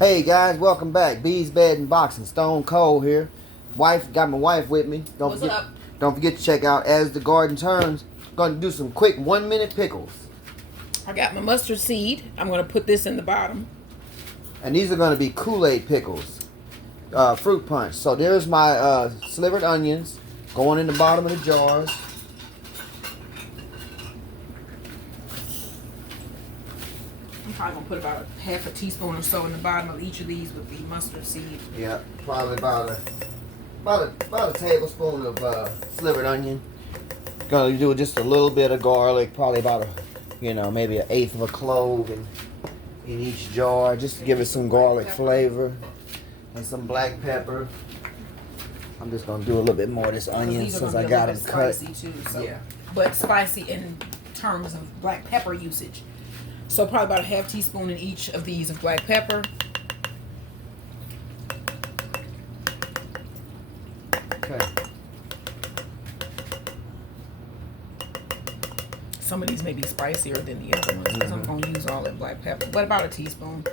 Hey guys, welcome back. Bees, Bed, and Boxing. Stone Cold here. Got my wife with me. What's up? Don't forget to check out As the Garden Turns. Going to do some quick 1-minute pickles. I got my mustard seed. I'm going to put this in the bottom. And these are going to be Kool-Aide pickles. Fruit punch. So there's my slivered onions going in the bottom of the jars. I'm probably going to put about half a teaspoon or so in the bottom of each of these with the mustard seed. Yeah, probably about a tablespoon of slivered onion. Gonna do just a little bit of garlic, probably about maybe an eighth of a clove in each jar, just to give it some garlic flavor, and some black pepper. I'm just gonna do a little bit more of this onion since I got them cut. Spicy too, so. Yeah, but spicy in terms of black pepper usage. So probably about a half teaspoon in each of these of black pepper. Okay. Some of these may be spicier than the other ones because I'm going to use all that black pepper. But about a teaspoon.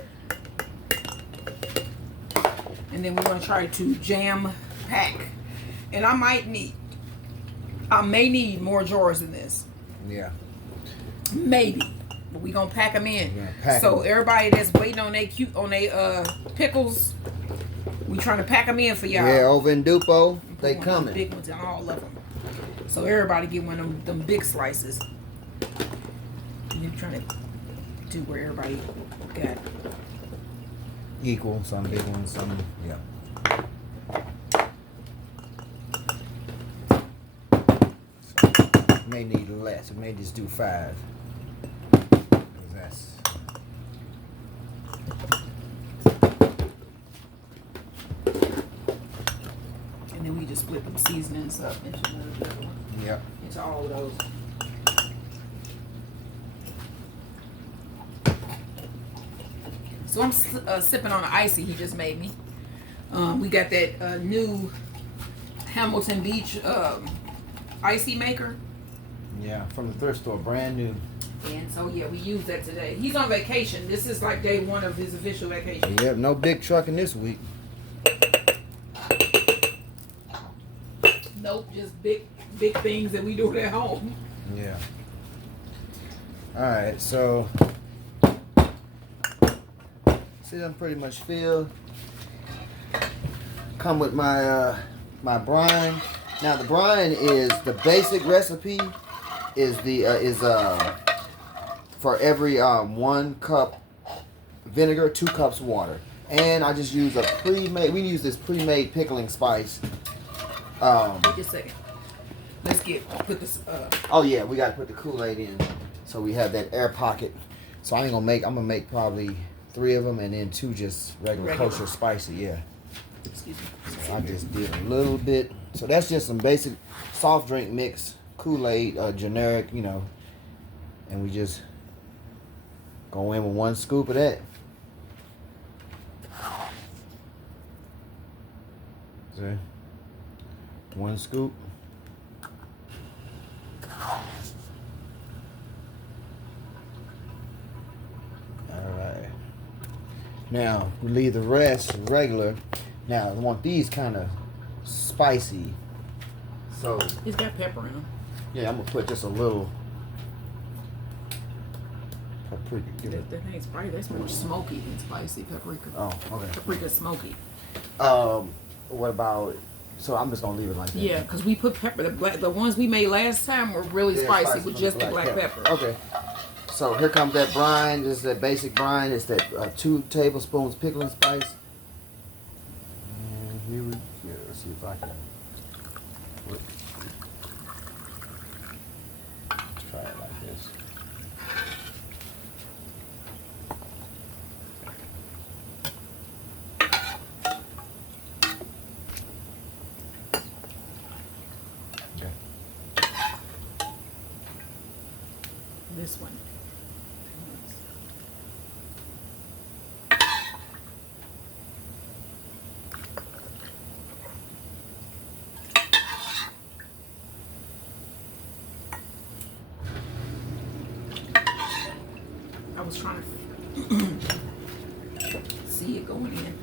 And then we're going to try to jam pack. And I may need more jars than this. Yeah. Maybe. But we're going to pack them in. Pack so 'em. Everybody that's waiting on their pickles, we trying to pack them in for y'all. Yeah, over in Dupo, they One of coming. them big ones and all of them. So everybody get one of them big slices. You're trying to do where everybody got Equal, some big ones, some So, may need less. We may just do 5. That's and then we just split them seasonings up into yep. into all of those. So I'm sipping on the icy he just made me. We got that new Hamilton Beach icy maker. Yeah, from the thrift store, brand new. And so yeah, we used that today. He's on vacation. This is like day 1 of his official vacation. Yep, no big trucking this week. Nope, just big things that we do at home. Yeah. Alright, so see, I'm pretty much filled. Come with my my brine. Now the brine is the basic recipe is for every 1 cup vinegar, 2 cups water. And I just use we use this pre-made pickling spice. Wait a second. Let's put this Oh yeah, we gotta put the Kool-Aide in. So we have that air pocket. So I'm gonna make probably 3 of them and then 2 just regular kosher spicy, yeah. excuse me. So I just did a little bit. So that's just some basic soft drink mix, Kool-Aide, generic, and we just go in with 1 scoop of that. See? 1 scoop. Alright. Now, we leave the rest regular. Now, I want these kind of spicy. So, He's got pepper in them. yeah, I'm going to put just a little paprika. That ain't spicy. That's more smoky than spicy paprika. Oh, okay. Paprika's smoky. What about, so I'm just going to leave it like that. Yeah, because we put pepper. The ones we made last time were really spicy with just the black pepper. Okay. So here comes that brine. This is that basic brine. It's that 2 tablespoons pickling spice. And here we go. Let's see if I can. Let's try it like this. Okay. This one. see it going in.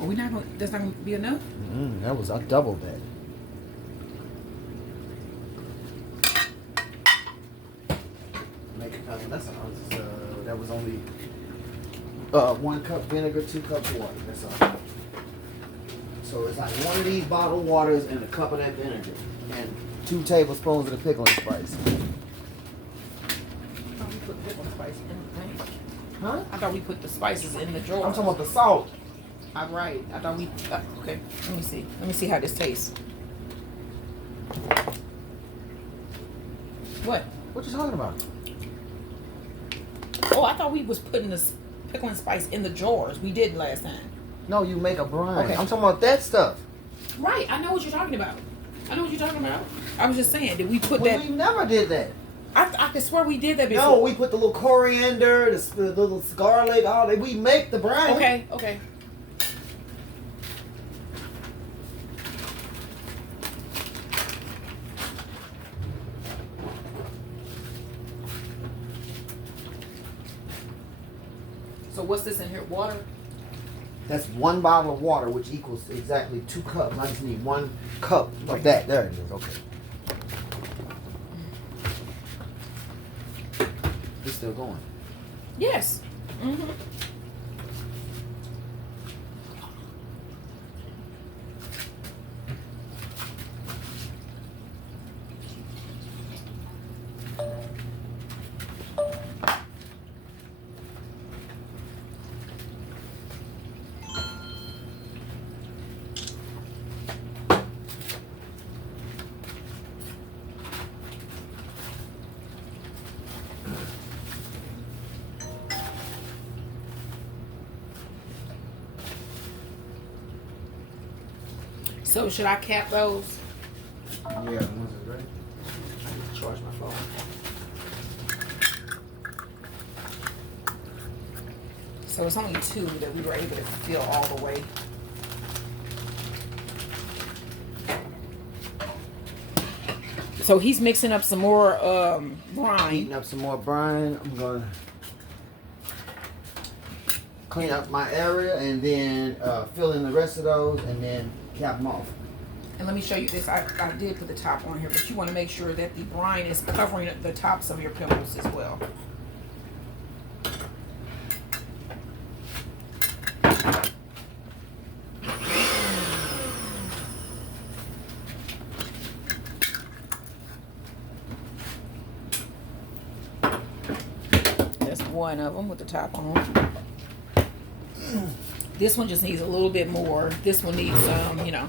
Are we not going? That's not going to be enough. That was, I doubled that. Make it that's that was only 1 cup vinegar, 2 cups water. That's all. So it's like 1 of these bottled waters and a cup of that vinegar, and 2 tablespoons of the pickling spice. I thought we put pickle spice in the thing. Huh? I thought we put the spices in the drawer. I'm talking about the salt. I'm right. I thought we. Okay. Let me see. Let me see how this tastes. What? What you talking about? Oh, I thought we was putting this pickling spice in the jars. We did last time. No, you make a brine. Okay. I'm talking about that stuff. Right. I know what you're talking about. I know what you're talking about. I was just saying, did we put Well, that? we never did that. I could swear we did that before. No, we put the little coriander, the little garlic, all that. We make the brine. Okay. Okay. So what's this in here? Water? That's 1 bottle of water, which equals exactly 2 cups. I just need 1 cup of that. There it is. Okay. It's still going. Yes. Mm-hmm. So should I cap those? Yeah, the ones that ready. I need to charge my phone. So it's only 2 that we were able to fill all the way. So he's mixing up some more brine. Heating up some more brine. I'm gonna clean up my area and then fill in the rest of those and then cap them off. And let me show you this. I did put the top on here, but you want to make sure that the brine is covering the tops of your pickles as well. That's one of them with the top on. This one just needs a little bit more. This one needs some, you know.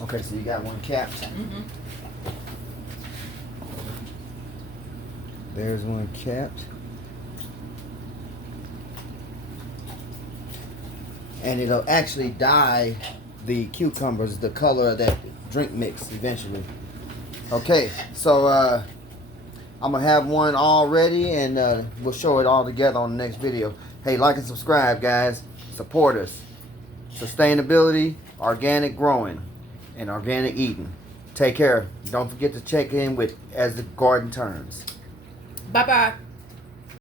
Okay, so you got 1 capped. Mm-hmm. There's 1 capped. And it'll actually dye the cucumbers the color of that drink mix eventually. Okay, so I'm gonna have one all ready and we'll show it all together on the next video. Hey, like and subscribe, guys. Support us. Sustainability, organic growing, and organic eating. Take care. Don't forget to check in with as the garden turns. Bye-bye.